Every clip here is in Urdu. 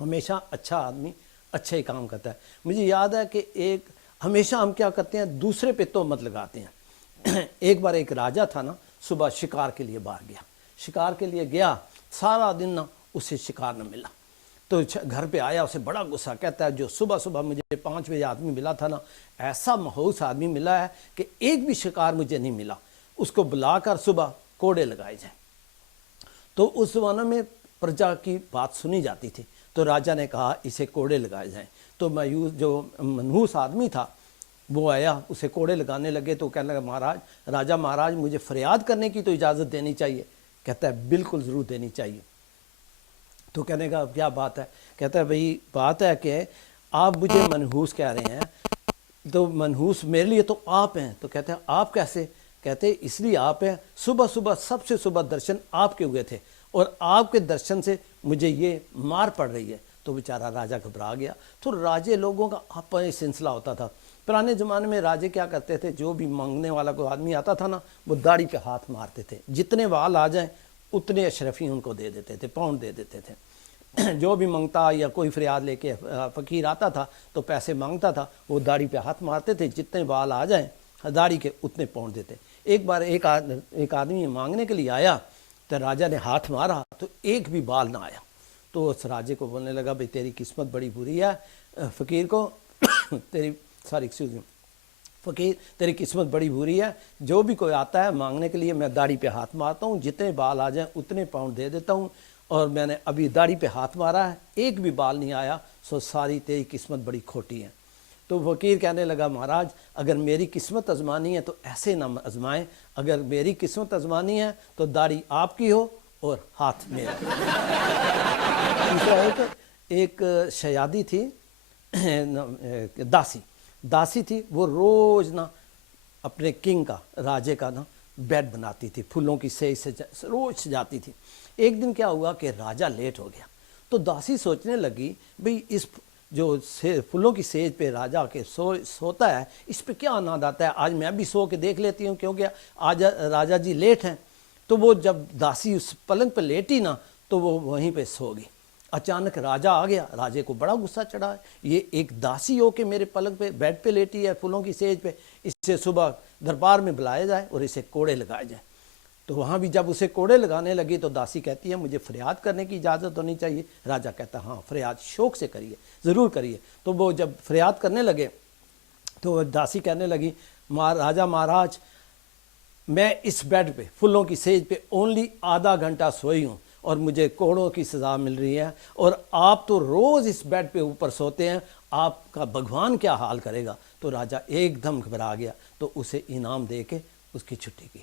ہمیشہ اچھا آدمی اچھا ہی کام کرتا ہے. مجھے یاد ہے کہ ہمیشہ ہم کیا کرتے ہیں, دوسرے پہ تہمت لگاتے ہیں. ایک بار ایک راجا تھا نا, صبح شکار کے لیے باہر گیا, شکار کے لیے گیا, سارا دن نا اسے شکار نہ ملا. تو گھر پہ آیا, اسے بڑا غصہ, کہتا ہے جو صبح صبح مجھے 5 بجے آدمی ملا تھا نا, ایسا مہوس آدمی ملا ہے کہ ایک بھی شکار مجھے نہیں ملا, اس کو بلا کر صبح کوڑے لگائے جائیں. تو اس زمانے میں پرجا کی بات سنی جاتی تھی, تو راجا نے کہا اسے کوڑے لگائے جائیں. تو مایوس جو منحوس آدمی تھا وہ آیا, اسے کوڑے لگانے لگے. تو کہنے لگا مہاراج, راجا مہاراج مجھے فریاد کرنے کی تو اجازت دینی چاہیے. کہتا ہے بالکل ضرور دینی چاہیے. تو کہنے کا کیا بات ہے؟ کہتا ہے بھئی بات ہے کہ آپ مجھے منحوس کہہ رہے ہیں, تو منحوس میرے لیے تو آپ ہیں. تو کہتے ہیں آپ کیسے؟ کہتے ہیں اس لیے آپ ہیں, صبح صبح سب سے صبح درشن آپ کے ہوئے تھے, اور آپ کے درشن سے مجھے یہ مار پڑ رہی ہے. تو بیچارہ راجا گھبرا گیا. تو راجے لوگوں کا آپس میں سلسلہ ہوتا تھا. پرانے زمانے میں راجے کیا کرتے تھے, جو بھی مانگنے والا کوئی آدمی آتا تھا نا, وہ داڑھی پہ ہاتھ مارتے تھے. جتنے وال آ جائیں اتنے اشرفی ان کو دے دیتے تھے, پاؤنڈ دے دیتے تھے. جو بھی مانگتا یا کوئی فریاد لے کے فقیر آتا تھا تو پیسے مانگتا تھا, وہ داڑھی پہ ہاتھ مارتے تھے, جتنے وال آ جائیں داڑھی کے اتنے پاؤنڈ دیتے. ایک بار ایک آدمی مانگنے کے لیے آیا, تو راجا نے ہاتھ مارا تو ایک بھی بال نہ آیا. تو اس راجے کو بولنے لگا بھئی تیری قسمت بڑی بری ہے, فقیر کو فقیر تیری قسمت بڑی بری ہے, جو بھی کوئی آتا ہے مانگنے کے لیے میں داڑھی پہ ہاتھ مارتا ہوں, جتنے بال آ جائیں اتنے پاؤنڈ دے دیتا ہوں, اور میں نے ابھی داڑھی پہ ہاتھ مارا ہے, ایک بھی بال نہیں آیا, سو ساری تیری قسمت بڑی کھوٹی ہے. تو فقیر کہنے لگا مہاراج اگر میری قسمت آزمانی ہے تو ایسے نہ آزمائیں, اگر میری قسمت آزمانی ہے تو داڑھی آپ کی ہو اور ہاتھ میرا. ایک شیادی تھی, داسی تھی, وہ روز نا اپنے کنگ کا, راجے کا نا بیڈ بناتی تھی, پھولوں کی سیج سے روز سجاتی تھی. ایک دن کیا ہوا کہ راجہ لیٹ ہو گیا. تو داسی سوچنے لگی بھئی اس جو پھولوں کی سیج پہ راجہ کے سوتا ہے, اس پہ کیا آنند آتا ہے, آج میں بھی سو کے دیکھ لیتی ہوں, کیونکہ آج راجہ جی لیٹ ہیں. تو وہ جب داسی اس پلنگ پہ لیٹی نا تو وہ وہیں پہ سو گئی. اچانک راجہ آ گیا, راجے کو بڑا غصہ چڑھا, یہ ایک داسی ہو کے میرے پلنگ پہ بیڈ پہ لیٹی ہے پھولوں کی سیج پہ, اس سے صبح دربار میں بلایا جائے اور اسے کوڑے لگائے جائیں. تو وہاں بھی جب اسے کوڑے لگانے لگی تو داسی کہتی ہے مجھے فریاد کرنے کی اجازت ہونی چاہیے. راجہ کہتا ہاں فریاد شوق سے کریے, ضرور کریے. تو وہ جب فریاد کرنے لگے تو داسی کہنے لگی راجہ مہاراج میں اس بیڈ پہ پھولوں کی سیج پہ اونلی آدھا گھنٹہ سوئی ہوں اور مجھے کوڑوں کی سزا مل رہی ہے, اور آپ تو روز اس بیڈ پہ اوپر سوتے ہیں, آپ کا بھگوان کیا حال کرے گا. تو راجہ ایک دم گھبرا گیا, تو اسے انعام دے کے اس کی چھٹی کی.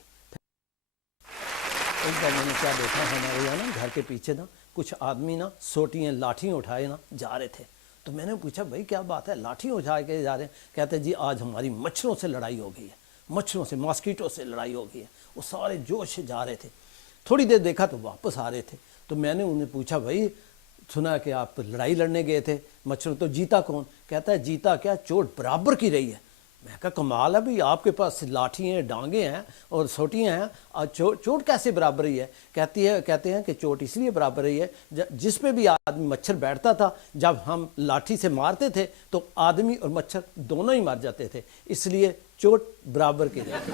ایک بار میں نے کیا دیکھا, ہمارے یہاں نا گھر کے پیچھے نا کچھ آدمی نا سوٹیاں لاٹھیاں اٹھائے نا جا رہے تھے. تو میں نے پوچھا بھائی کیا بات ہے, لاٹھی اٹھا کے جا رہے ہیں؟ کہتے جی آج ہماری مچھروں سے لڑائی ہو گئی ہے, مچھروں سے ماسکیٹو سے لڑائی ہو گئی ہے. وہ سارے جوش سے جا رہے تھے. تھوڑی دیر دیکھا تو واپس آ رہے تھے. تو میں نے انہیں پوچھا بھائی سنا کہ آپ لڑائی لڑنے گئے تھے مچھروں, تو جیتا کون؟ کہتا ہے جیتا کیا, چوٹ برابر کی رہی ہے. میں کہا کمال ہے بھئی, آپ کے پاس لاٹھی ہیں, ڈانگیں ہیں اور سوٹیاں ہیں, چوٹ کیسے برابر رہی ہے؟ کہتے ہیں کہ چوٹ اس لیے برابر رہی ہے جس پہ بھی آدمی مچھر بیٹھتا تھا, جب ہم لاٹھی سے مارتے تھے تو آدمی اور مچھر دونوں ہی مر جاتے تھے, اس لیے چوٹ برابر کی رہی.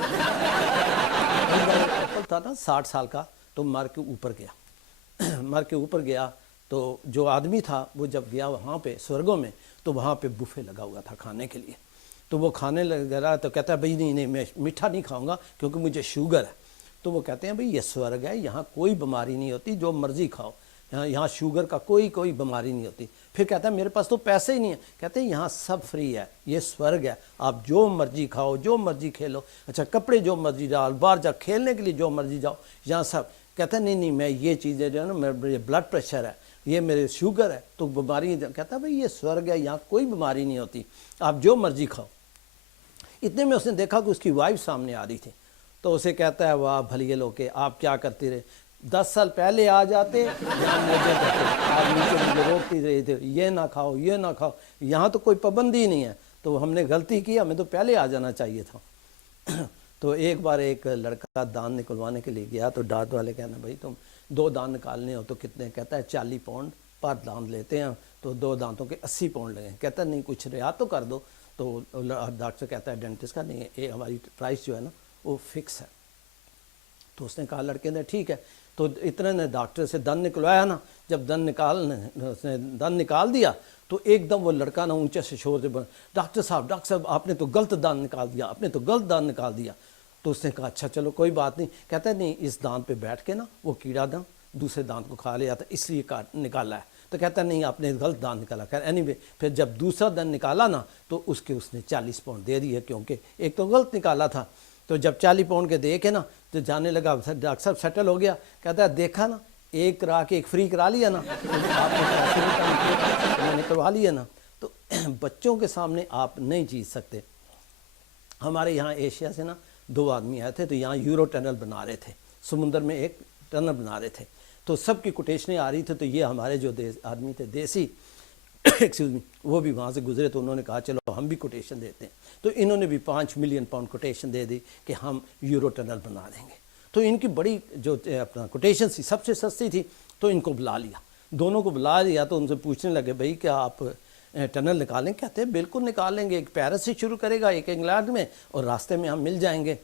کپل تھا نا 60 سال کا, تو مر کے اوپر گیا. تو جو آدمی تھا وہ جب گیا وہاں پہ سورگوں میں, تو وہاں پہ بوفے لگا ہوا تھا کھانے کے لیے. تو وہ کھانے لگا تو کہتا ہے بھئی نہیں میں میٹھا نہیں کھاؤں گا کیونکہ مجھے شوگر ہے. تو وہ کہتے ہیں بھئی یہ سورگ ہے, یہاں کوئی بیماری نہیں ہوتی, جو مرضی کھاؤ, یہاں شوگر کا کوئی بیماری نہیں ہوتی. پھر کہتا ہے میرے پاس تو پیسے ہی نہیں ہیں. کہتے ہیں یہاں سب فری ہے, یہ سورگ ہے, آپ جو مرضی کھاؤ, جو مرضی کھیلو, اچھا کپڑے جو مرضی ڈال, باہر جا کھیلنے کے لیے جو مرضی جاؤ, یہاں سب. کہتا ہے نہیں میں یہ چیزیں جو ہے نا, میرے بلڈ پریشر ہے, یہ میرے شوگر ہے, تو بیماری. کہتا ہے بھئی یہ سورگ ہے, یہاں کوئی بیماری نہیں ہوتی, آپ جو مرضی کھاؤ. اتنے میں اس نے دیکھا کہ اس کی وائف سامنے آ رہی تھی. تو اسے کہتا ہے واہ بھلیے لوگ کہ آپ کیا کرتے رہے, 10 سال پہلے آ جاتے, آپ نیچے مجھے روکتی رہے تھے, یہ نہ کھاؤ یہ نہ کھاؤ, یہاں تو کوئی پابندی نہیں ہے. تو ہم نے غلطی کی, ہمیں تو پہلے آ جانا چاہیے تھا. تو ایک بار ایک لڑکا دان نکلوانے کے لیے گیا, تو ڈاٹ والے کہنا بھائی تم 2 دان نکالنے ہو تو کتنے؟ کہتا ہے 40 پاؤنڈ پر دان لیتے ہیں, تو 2 دانتوں کے 80 پاؤنڈ لگے. کہتا ہے نہیں کچھ رعایت تو کر دو. تو ڈاکٹر کہتا ہے ڈینٹسٹ کا نہیں یہ ہماری پرائس جو ہے نا وہ فکس ہے. تو اس نے کہا لڑکے نے ٹھیک ہے. تو اتنے نے ڈاکٹر سے دن نکلوایا نا, جب اس نے دن نکال دیا تو ایک دم وہ لڑکا نا اونچے سے شور سے بنا, ڈاکٹر صاحب آپ نے تو غلط دان نکال دیا, آپ نے تو غلط دان نکال دیا. تو اس نے کہا اچھا چلو کوئی بات نہیں. کہتا ہے نہیں اس دانت پہ بیٹھ کے نا وہ کیڑا نا دوسرے دانت کو کھا لیا تھا اس لیے نکالا ہے. تو کہتا ہے نہیں آپ نے غلط دان نکالا. خیر اینی وے پھر جب دوسرا دن نکالا نا تو اس نے 40 پاؤنڈ دے دیے کیونکہ ایک تو غلط نکالا تھا. تو جب 40 پاؤنڈ کے دے کے نا تو جانے لگا, ڈاکٹر صاحب سیٹل ہو گیا. کہتا ہے دیکھا نا ایک کرا کے ایک فری کرا لیا نا, آپ نے پیسے نہیں کم کیے, میں نے کروا لیا نا. تو بچوں کے سامنے آپ نہیں جیت سکتے. ہمارے یہاں ایشیا سے نا 2 آدمی آئے تھے تو یہاں یورو ٹنل بنا رہے تھے, سمندر میں ایک ٹنل بنا رہے تھے. تو سب کی کوٹیشنیں آ رہی تھی. تو یہ ہمارے جو آدمی تھے دیسی ایکسکیوز می, وہ بھی وہاں سے گزرے تو انہوں نے کہا چلو ہم بھی کوٹیشن دیتے ہیں. تو انہوں نے بھی 5 ملین پاؤنڈ کوٹیشن دے دی کہ ہم یورو ٹنل بنا دیں گے. تو ان کی بڑی جو اپنا کوٹیشن تھی سب سے سستی تھی. تو ان کو بلا لیا, دونوں کو بلا لیا. تو ان سے پوچھنے لگے بھائی کیا آپ ٹنل نکالیں؟ کہتے ہیں بالکل نکال لیں گے. ایک پیرس سے شروع کرے گا, ایک انگلینڈ میں, اور راستے میں ہم مل جائیں گے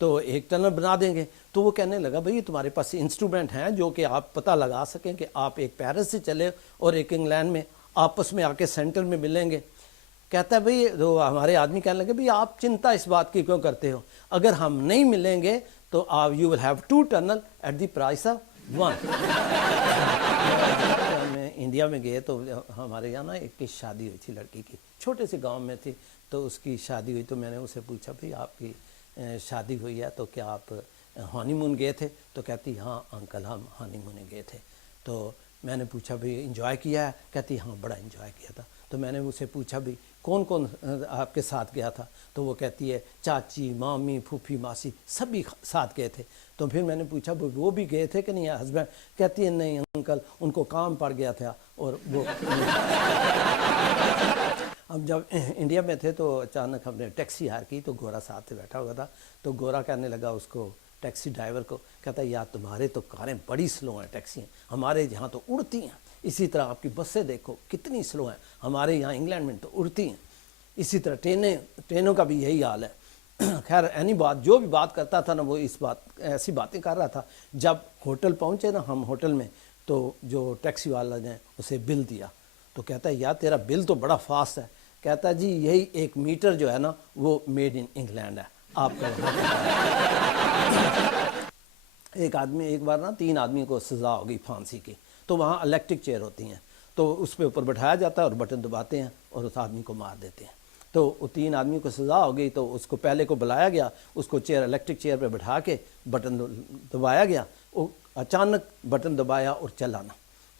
تو ایک ٹنل بنا دیں گے. تو وہ کہنے لگا بھئی تمہارے پاس انسٹرومنٹ ہیں جو کہ آپ پتہ لگا سکیں کہ آپ ایک پیرس سے چلے اور ایک انگلینڈ میں آپس میں آ کے سینٹر میں ملیں گے. کہتا ہے بھئی تو ہمارے آدمی کہنے لگے بھئی آپ چنتا اس بات کی کیوں کرتے ہو, اگر ہم نہیں ملیں گے تو you will have 2 tunnel at the price of 1. ہم انڈیا میں گئے تو ہمارے یہاں نا ایک کی شادی ہوئی تھی لڑکی کی, چھوٹے سے گاؤں میں تھی. تو اس کی شادی ہوئی تو میں نے اسے پوچھا بھئی آپ کی شادی ہوئی ہے تو کیا آپ ہانی مون گئے تھے؟ تو کہتی ہاں انکل ہم ہانی مون گئے تھے. تو میں نے پوچھا بھئی انجوائے کیا ہے؟ کہتی ہاں بڑا انجوائے کیا تھا. تو میں نے اسے پوچھا بھئی کون کون آپ کے ساتھ گیا تھا؟ تو وہ کہتی ہے چاچی مامی پھوپھی ماسی سبھی ساتھ گئے تھے. تو پھر میں نے پوچھا وہ بھی گئے تھے کہ نہیں ہسبینڈ؟ کہتی ہے نہیں انکل ان کو کام پڑ گیا تھا. اور وہ ہم جب انڈیا میں تھے تو اچانک ہم نے ٹیکسی ہائر کی تو گورا ساتھ سے بیٹھا ہوا تھا. تو گورا کہنے لگا اس کو ٹیکسی ڈرائیور کو, کہتا ہے یار تمہارے تو کاریں بڑی سلو ہیں ٹیکسی, ہمارے یہاں تو اڑتی ہیں. اسی طرح آپ کی بسیں دیکھو کتنی سلو ہیں, ہمارے یہاں انگلینڈ میں تو اڑتی ہیں. اسی طرح ٹرینوں کا بھی یہی حال ہے. خیر اینی بات جو بھی بات کرتا تھا نا وہ ایسی باتیں کر رہا تھا. جب ہوٹل پہنچے نا ہم ہوٹل میں تو جو ٹیکسی والا نے اسے بل دیا تو کہتا ہے یار تیرا بل تو بڑا فاسٹ ہے. کہتا ہے جی یہی 1 میٹر جو ہے نا وہ میڈ ان انگلینڈ ہے آپ کا. ایک بار نا 3 آدمیوں کو سزا ہوگی پھانسی کی. تو وہاں الیکٹرک چیئر ہوتی ہیں تو اس پہ اوپر بٹھایا جاتا ہے اور بٹن دباتے ہیں اور اس آدمی کو مار دیتے ہیں. تو وہ 3 آدمیوں کو سزا ہو گئی تو اس کو پہلے کو بلایا گیا, اس کو الیکٹرک چیئر پہ بٹھا کے بٹن دبایا گیا. وہ اچانک بٹن دبایا اور چلانا.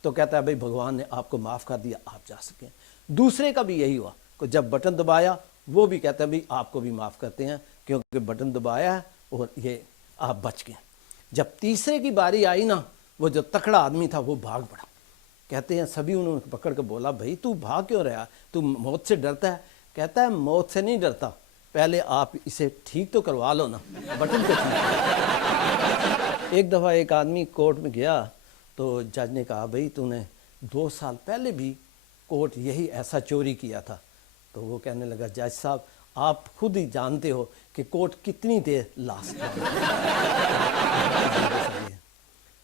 تو کہتا ہے بھئی بھگوان نے آپ کو معاف کر دیا, آپ جا سکیں. دوسرے کا بھی یہی ہوا کہ جب بٹن دبایا وہ بھی کہتا ہے بھئی آپ کو بھی معاف کرتے ہیں کیونکہ بٹن دبایا ہے اور یہ آپ بچ گئے. جب تیسرے کی باری آئی نا وہ جو تکڑا آدمی تھا وہ بھاگ پڑا. کہتے ہیں سبھی انہوں نے پکڑ کے بولا بھئی تو بھاگ کیوں رہا, تو موت سے ڈرتا ہے؟ کہتا ہے موت سے نہیں ڈرتا, پہلے آپ اسے ٹھیک تو کروا لو نا, بٹن کو ٹھیک. ایک دفعہ ایک آدمی کورٹ میں گیا تو جج نے کہا بھئی تو نے 2 سال پہلے بھی کورٹ یہی ایسا چوری کیا تھا. تو وہ کہنے لگا جج صاحب آپ خود ہی جانتے ہو کہ کورٹ کتنی دیر لاسٹ.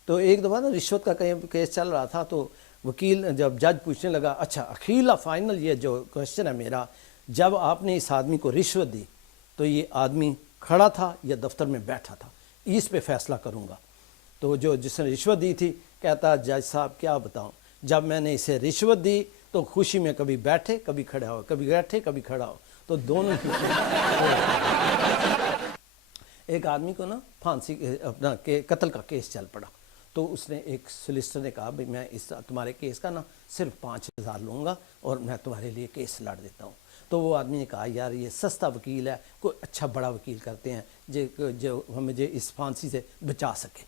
تو ایک دفعہ نا رشوت کا کیس چل رہا تھا تو وکیل جب جج پوچھنے لگا اچھا اخیلا فائنل یہ جو کوشچن ہے میرا, جب آپ نے اس آدمی کو رشوت دی تو یہ آدمی کھڑا تھا یا دفتر میں بیٹھا تھا, اس پہ فیصلہ کروں گا. تو جس نے رشوت دی تھی کہتا جج صاحب کیا بتاؤں, جب میں نے اسے رشوت دی تو خوشی میں کبھی بیٹھے کبھی کھڑا ہو, کبھی بیٹھے کبھی کھڑا ہو, تو دونوں. ایک آدمی کو نا پھانسی اپنا قتل کا کیس چل پڑا تو اس نے ایک سولیسٹر نے کہا بھئی میں تمہارے کیس کا نا صرف 5,000 لوں گا اور میں تمہارے لیے کیس لڑ دیتا ہوں. تو وہ آدمی نے کہا یار یہ سستا وکیل ہے, کوئی اچھا بڑا وکیل کرتے ہیں جو مجھے اس پھانسی سے بچا سکے.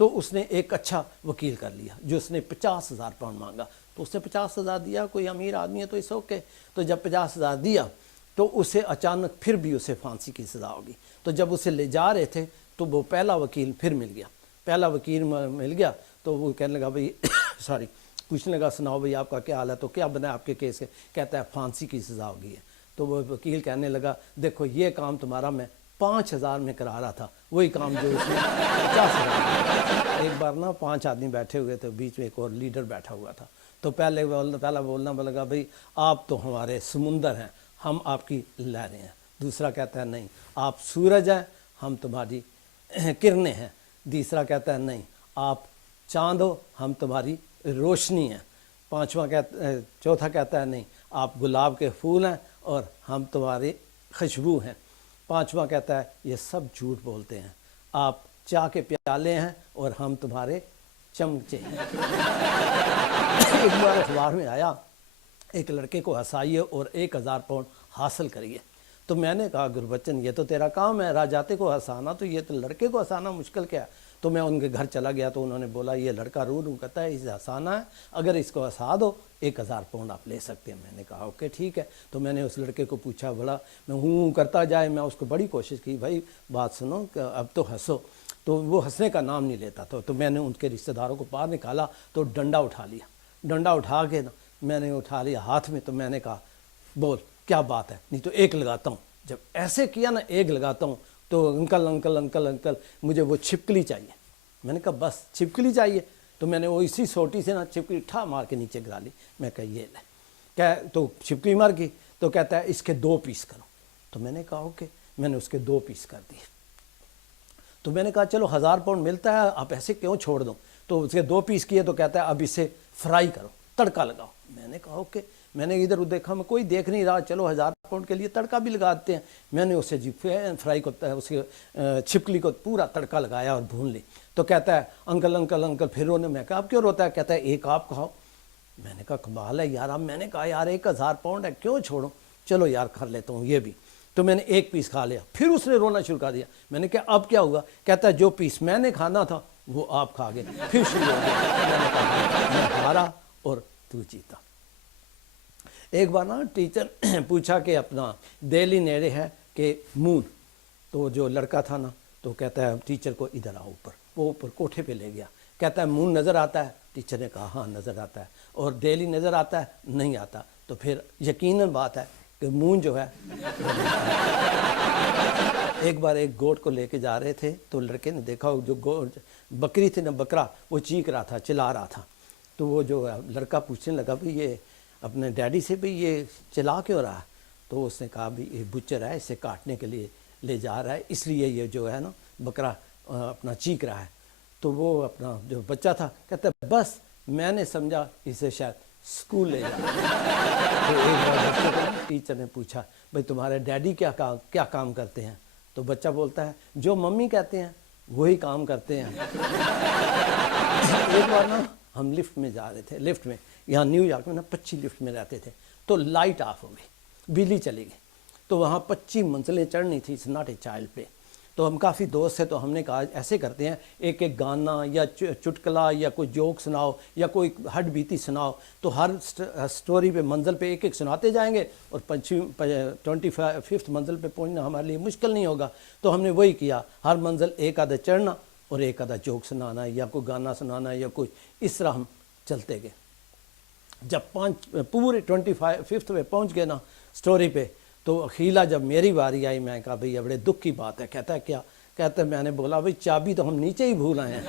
تو اس نے ایک اچھا وکیل کر لیا جو اس نے 50,000 پاؤنڈ مانگا. تو اس نے 50,000 دیا, کوئی امیر آدمی ہے تو اس اوکے. تو جب 50,000 دیا تو اسے اچانک پھر بھی اسے پھانسی کی سزا ہوگی. تو جب اسے لے جا رہے تھے تو وہ پہلا وکیل پھر مل گیا تو وہ کہنے لگا بھئی سوری پوچھنے لگا سناؤ بھائی آپ کا کیا حال ہے، تو کیا بنا آپ کے کیس کے؟ کہتا ہے پھانسی کی سزا ہو گئی ہے۔ تو وہ وکیل کہنے لگا دیکھو یہ کام تمہارا میں 5,000 میں کرا رہا تھا، وہی کام جو اس میں 50,000۔ ایک بار نا 5 آدمی بیٹھے ہوئے تھے، بیچ میں ایک اور لیڈر بیٹھا ہوا تھا، تو پہلا بولنا لگا بھائی آپ تو ہمارے سمندر ہیں، ہم آپ کی لہریں ہیں۔ دوسرا کہتا ہے نہیں آپ سورج ہیں، ہم تمہاری کرنیں ہیں۔ تیسرا کہتا ہے نہیں آپ چاند ہو، ہم تمہاری روشنی ہیں۔ چوتھا کہتا ہے نہیں آپ گلاب کے پھول ہیں اور ہم تمہاری خوشبو ہیں۔ پانچواں کہتا ہے یہ سب جھوٹ بولتے ہیں، آپ چاہ کے پیالے ہیں اور ہم تمہارے چمچے ہیں۔ ایک بار اخبار میں آیا ایک لڑکے کو ہنسائیے اور 1,000 پاؤنڈ حاصل کریے۔ تو میں نے کہا گربچن یہ تو تیرا کام ہے راجاتے کو ہنسانا، تو یہ تو لڑکے کو ہنسانا مشکل کیا ہے؟ تو میں ان کے گھر چلا گیا تو انہوں نے بولا یہ لڑکا رو کرتا ہے، اسے ہنسانا ہے، اگر اس کو ہنسا دو 1,000 پاؤنڈ آپ لے سکتے ہیں۔ میں نے کہا اوکے ٹھیک ہے۔ تو میں نے اس لڑکے کو پوچھا، بڑا میں ہوں کرتا جائے، میں اس کو بڑی کوشش کی بھائی بات سنو کہ اب تو ہنسو، تو وہ ہنسنے کا نام نہیں لیتا تھا۔ تو میں نے ان کے رشتہ داروں کو باہر نکالا تو ڈنڈا اٹھا لیا، ڈنڈا اٹھا کے میں نے اٹھا لیا ہاتھ میں، تو میں نے کہا بول کیا بات ہے، نہیں تو ایک لگاتا ہوں۔ جب ایسے کیا نا ایک لگاتا ہوں تو انکل انکل انکل انکل مجھے وہ چھپکلی چاہیے۔ میں نے کہا بس چھپکلی چاہیے؟ تو میں نے وہ اسی سوٹی سے نا چھپکلی ٹھا مار کے نیچے گرا لی۔ میں کہا یہ لے، کیا تو چھپکلی مار گئی؟ تو کہتا ہے اس کے 2 پیس کرو۔ تو میں نے کہا اوکے، میں نے اس کے 2 پیس کر دیے۔ تو میں نے کہا چلو 1,000 پاؤنڈ ملتا ہے، آپ ایسے کیوں چھوڑ دو؟ تو اس کے 2 پیس کیے تو کہتا ہے اب اسے فرائی کرو، تڑکا لگاؤ۔ میں نے کہا اوکے۔ میں نے ادھر دیکھا میں کوئی دیکھ نہیں رہا، چلو 1,000 پاؤنڈ کے لیے تڑکا بھی لگاتے ہیں۔ میں نے اسے فرائی کو اس کے چھپکلی کو پورا تڑکا لگایا اور بھون لی۔ تو کہتا ہے انکل انکل انکل پھر رونے۔ میں کہا اب کیوں روتا ہے؟ کہتا ہے ایک آپ کھاؤ۔ میں نے کہا کمال ہے یار، اب میں نے کہا یار 1,000 پاؤنڈ ہے کیوں چھوڑوں، چلو یار کر لیتا ہوں یہ بھی۔ تو میں نے 1 پیس کھا لیا، پھر اس نے رونا شروع کر دیا۔ میں نے کہا اب کیا ہوا؟ کہتا ہے جو پیس میں نے کھانا تھا وہ آپ کھا گئے۔ پھر شروع ہو گیا۔ میں نے کہا میں ہارا اور تو جیتا۔ ایک بار نا ٹیچر پوچھا کہ اپنا دہلی نیڑے ہے کہ مون، تو جو لڑکا تھا نا تو کہتا ہے ٹیچر کو ادھر آؤ اوپر، وہ اوپر کوٹھے پہ لے گیا۔ کہتا ہے مون نظر آتا ہے؟ ٹیچر نے کہا ہاں نظر آتا ہے۔ اور دہلی نظر آتا ہے؟ نہیں آتا۔ تو پھر یقیناً بات ہے کہ مون جو ہے ایک بار ایک گوٹ کو لے کے جا رہے تھے تو لڑکے نے دیکھا جو بکری تھی نا بکرا وہ چیخ رہا تھا، چلا رہا تھا۔ تو وہ جو لڑکا پوچھنے لگا بھی یہ اپنے ڈیڈی سے بھی یہ چلا کیوں رہا ہے؟ تو اس نے کہا بھی یہ بچر ہے، اسے کاٹنے کے لیے لے جا رہا ہے، اس لیے یہ جو ہے نا بکرا اپنا چیخ رہا ہے۔ تو وہ اپنا جو بچہ تھا کہتا ہے بس میں نے سمجھا اسے شاید اسکول لے جا۔ تو ایک بار بچے کو ٹیچر نے پوچھا بھائی تمہارے ڈیڈی کیا کام کرتے ہیں؟ تو بچہ بولتا ہے جو ممی کہتے ہیں وہی کام کرتے ہیں۔ ایک بار نا ہم لفٹ میں جا رہے تھے، لفٹ میں یہاں نیو یارک میں نا 25 لفٹ میں رہتے تھے، تو لائٹ آف ہو گئی، بجلی چلی گئی، تو وہاں 25 منزلیں چڑھنی تھی، اٹس ناٹ اے چائلڈ پلے۔ تو ہم کافی دوست تھے تو ہم نے کہا ایسے کرتے ہیں ایک ایک گانا یا چٹکلا یا کوئی جوک سناؤ یا کوئی ہڈ بیتی سناؤ، تو ہر سٹوری پہ منزل پہ ایک ایک سناتے جائیں گے اور 25 منزل پہ پہنچنا ہمارے لیے مشکل نہیں ہوگا۔ تو ہم نے وہی کیا، ہر منزل ایک آدھا چڑھنا اور ایک آدھا جوک سنانا یا کوئی گانا سنانا یا کوئی، اس طرح ہم چلتے گئے۔ جب پورے 25 پہ پہنچ گئے نا سٹوری پہ، تو اخیلا جب میری باری آئی میں کہا بھئی یہ بڑے دکھ کی بات ہے۔ کہتا ہے کیا؟ کہتا ہے میں نے بولا بھئی چابی تو ہم نیچے ہی بھول آئے ہیں۔